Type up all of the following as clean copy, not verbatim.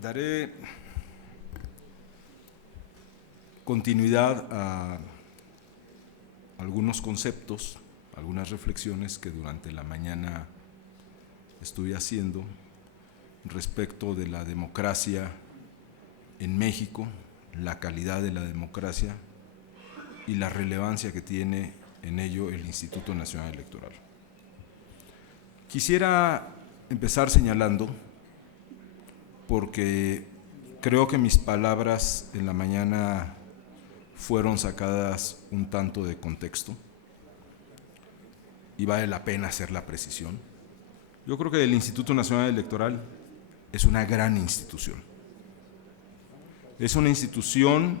Daré continuidad a algunos conceptos, algunas reflexiones que durante la mañana estuve haciendo respecto de la democracia en México, la calidad de la democracia y la relevancia que tiene en ello el Instituto Nacional Electoral. Quisiera empezar señalando, porque creo que mis palabras en la mañana fueron sacadas un tanto de contexto y vale la pena hacer la precisión. Yo creo que el Instituto Nacional Electoral es una gran institución. Es una institución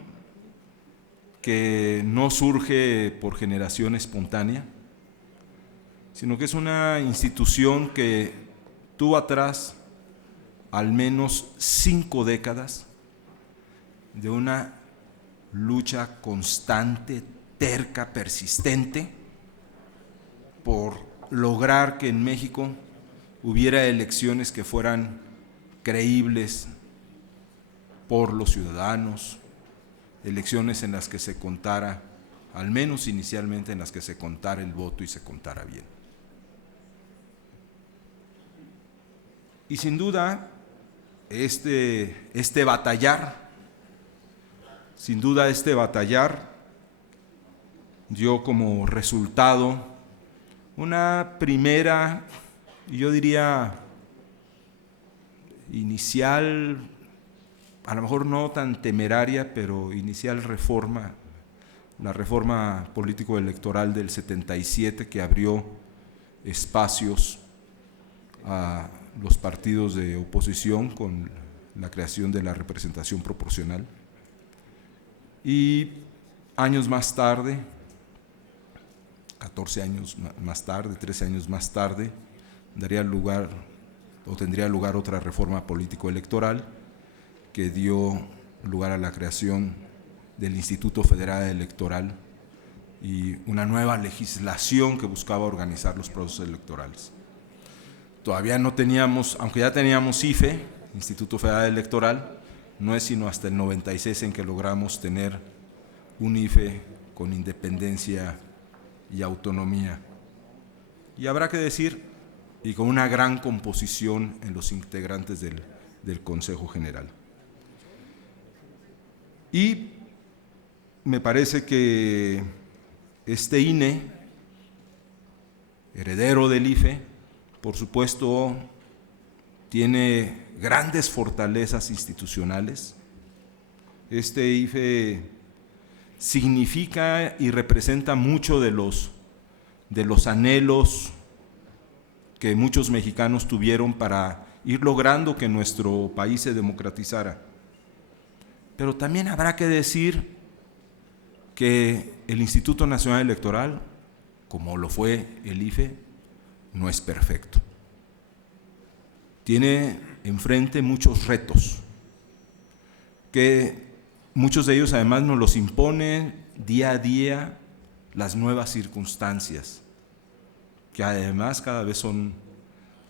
que no surge por generación espontánea, sino que es una institución que tuvo atrás al menos 5 décadas de una lucha constante, terca, persistente, por lograr que en México hubiera elecciones que fueran creíbles por los ciudadanos, elecciones en las que se contara, al menos inicialmente en las que se contara el voto y se contara bien. Y sin duda, este batallar dio como resultado una primera, yo diría, inicial, a lo mejor no tan temeraria, pero inicial reforma, la reforma político-electoral del 77, que abrió espacios a los partidos de oposición con la creación de la representación proporcional. Y años más tarde, 14 años más tarde, 13 años más tarde, tendría lugar otra reforma político-electoral que dio lugar a la creación del Instituto Federal Electoral y una nueva legislación que buscaba organizar los procesos electorales. Todavía no teníamos, aunque ya teníamos IFE, Instituto Federal Electoral, no es sino hasta el 96 en que logramos tener un IFE con independencia y autonomía. Y habrá que decir, y con una gran composición en los integrantes del Consejo General. Y me parece que este INE, heredero del IFE, por supuesto, tiene grandes fortalezas institucionales. Este IFE significa y representa mucho de los anhelos que muchos mexicanos tuvieron para ir logrando que nuestro país se democratizara. Pero también habrá que decir que el Instituto Nacional Electoral, como lo fue el IFE, no es perfecto. Tiene enfrente muchos retos, que muchos de ellos además nos los imponen día a día las nuevas circunstancias, que además cada vez son,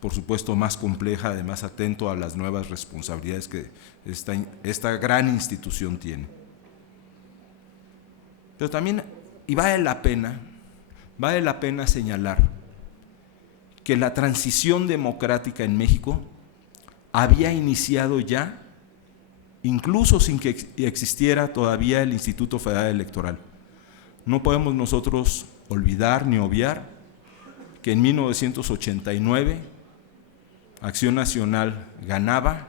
por supuesto, más complejas, además atento a las nuevas responsabilidades que esta gran institución tiene. Pero también, y vale la pena señalar que la transición democrática en México había iniciado ya, incluso sin que existiera todavía el Instituto Federal Electoral. No podemos nosotros olvidar ni obviar que en 1989 Acción Nacional ganaba,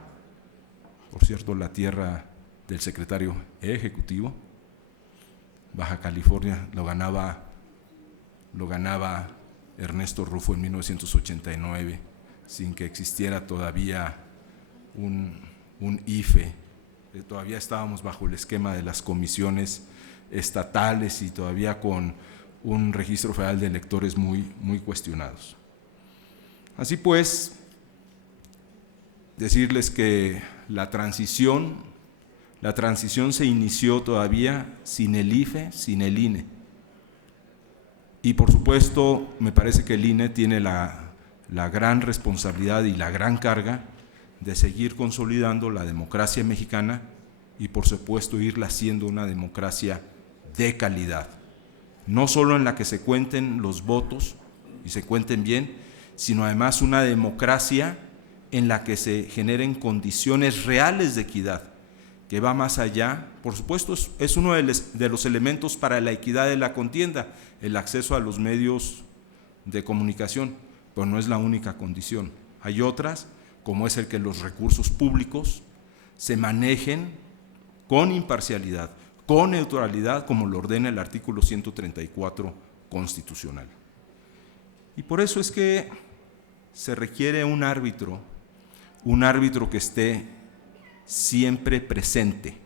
por cierto, la tierra del secretario ejecutivo, Baja California lo ganaba Ernesto Rufo en 1989, sin que existiera todavía un IFE. Todavía estábamos bajo el esquema de las comisiones estatales y todavía con un registro federal de electores muy cuestionados. Así pues, decirles que la transición se inició todavía sin el IFE, sin el INE. Y por supuesto, me parece que el INE tiene la gran responsabilidad y la gran carga de seguir consolidando la democracia mexicana y por supuesto irla haciendo una democracia de calidad, no solo en la que se cuenten los votos y se cuenten bien, sino además una democracia en la que se generen condiciones reales de equidad, que va más allá. Por supuesto, es uno de los elementos para la equidad de la contienda, el acceso a los medios de comunicación, pero no es la única condición. Hay otras, como es el que los recursos públicos se manejen con imparcialidad, con neutralidad, como lo ordena el artículo 134 constitucional. Y por eso es que se requiere un árbitro que esté siempre presente.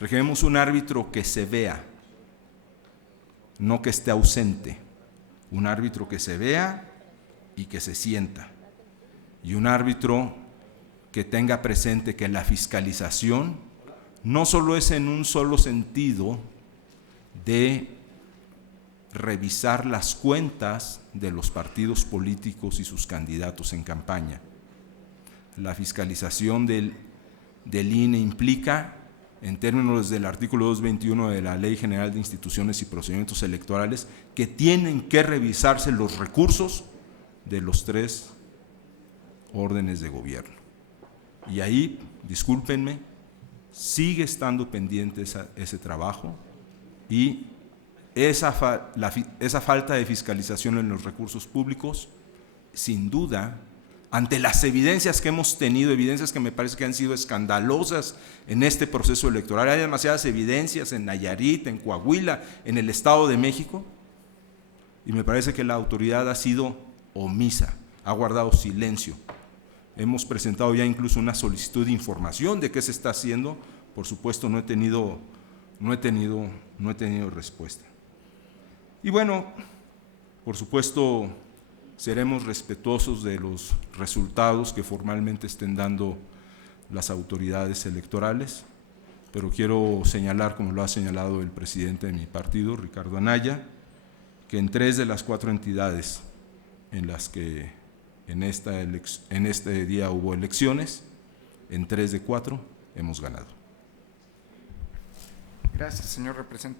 Requeremos un árbitro que se vea, no que esté ausente. Un árbitro que se vea y que se sienta. Y un árbitro que tenga presente que la fiscalización no solo es en un solo sentido de revisar las cuentas de los partidos políticos y sus candidatos en campaña. La fiscalización del INE implica, en términos del artículo 221 de la Ley General de Instituciones y Procedimientos Electorales, que tienen que revisarse los recursos de los 3 órdenes de gobierno. Y ahí, discúlpenme, sigue estando pendiente ese trabajo, y esa falta de fiscalización en los recursos públicos, sin duda, ante las evidencias que hemos tenido, evidencias que me parece que han sido escandalosas en este proceso electoral, hay demasiadas evidencias en Nayarit, en Coahuila, en el Estado de México, y me parece que la autoridad ha sido omisa, ha guardado silencio. Hemos presentado ya incluso una solicitud de información de qué se está haciendo. Por supuesto, no he tenido respuesta. Y bueno, por supuesto, seremos respetuosos de los resultados que formalmente estén dando las autoridades electorales, pero quiero señalar, como lo ha señalado el presidente de mi partido, Ricardo Anaya, que en 3 de las 4 entidades en las que en este día hubo elecciones, en 3 de 4 hemos ganado. Gracias, señor representante.